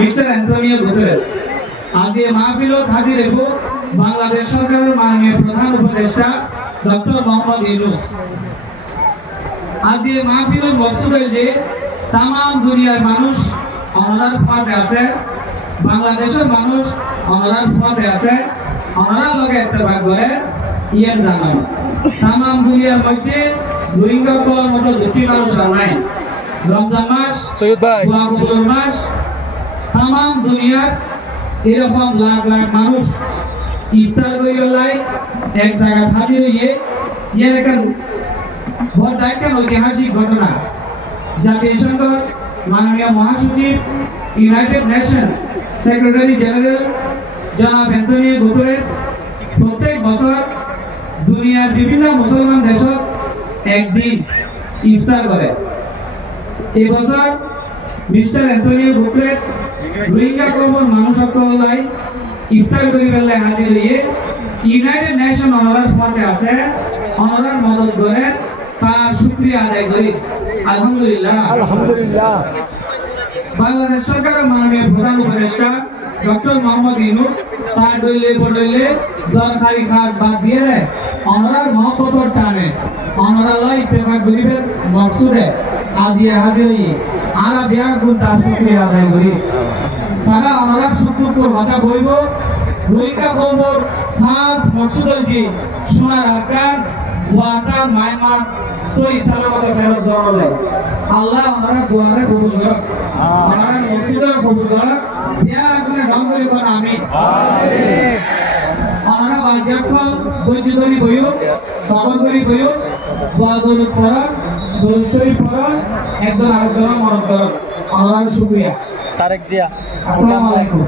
Mister Antonio Guterres. আজ এই মাহফিলত হাজির হব বাংলাদেশ সরকারের মাননীয় প্রধান উপদেষ্টা ডক্টর মোহাম্মদ ইউনূস। আজ এই মাহফিলের মকসুদ যে তাম দুনিয়ার মানুষ অনারার ফাঁদে আছে, বাংলাদেশের মানুষ অনারার ফাঁদে আছে, অনারার লগে ইত্তেফাক করে ইয়ের জানানো তাম দুনিয়ার মধ্যে রোহিঙ্গা করার মতো দুটি মানুষ আর নাই। রমজান মাস, দোয়া কবুলের মাস, তাম দুনিয়ার এরকম লাখ লাখ মানুষ ইফতার করিবেলাই এক জায়গা হাজির হইয়ে ইয়ের একটা ঐতিহাসিক ঘটনা। জাতিসংঘের মাননীয় মহাসচিব, ইউনাইটেড নেশনস সেক্রেটারি জেনারেল জনাব অ্যান্টোনিও গুতেরেস প্রত্যেক বছর দুনিয়ার বিভিন্ন মুসলমান দেশত একদিন ইফতার করে। এবছর মিস্টার অ্যান্টোনিও গুতেরেস রোহিঙ্গা কর্মর মানুষ সকলাই ইফতার করিবেলে হাজির হইয়ে ইউনাইটেড নেশন অনারার ফাঁদে আছে, অনারার মদত করে তার শুকরিয়া আদায় করি। আলহামদুলিল্লাহ। বাংলাদেশ সরকারের মাননীয় প্রধান উপদেষ্টা ডক্টর মোহাম্মদ ইউনূস তার দলিলে বদলে দরকারি কাজ বাদ দিয়ে অনারার মহব্বতর টানে অনারালয় ইত্তেফাক গরিবের মকসুদে আজিয়ে হাজির হই আর বিয়া গুণ তার শুকরিয়া আদায় করি। তারা অনারার শুক্র কথা বইব রোহিঙ্গা খবর খাস মকসুদ যে সোনার আকার ওয়াতা মায়ানমার সহি সালামতে ফেরত জড়ালে আল্লাহ ওনারা দুয়ারে কবুল করুক, ওনারা মসজিদে কবুল করুক, বিয়া গুণে ঢঙ্গরি কোন আমিন। ওনারা বাজিয়াক্ষণ বৈদ্যুতনী বইও সবর করি বইও দোয়া করক, দরুদ শরীফ পড়ক, একজন আরেকজন মরদ করক। ওনারা শুকরিয়া। তারেক জিয়া, আসসালামু আলাইকুম।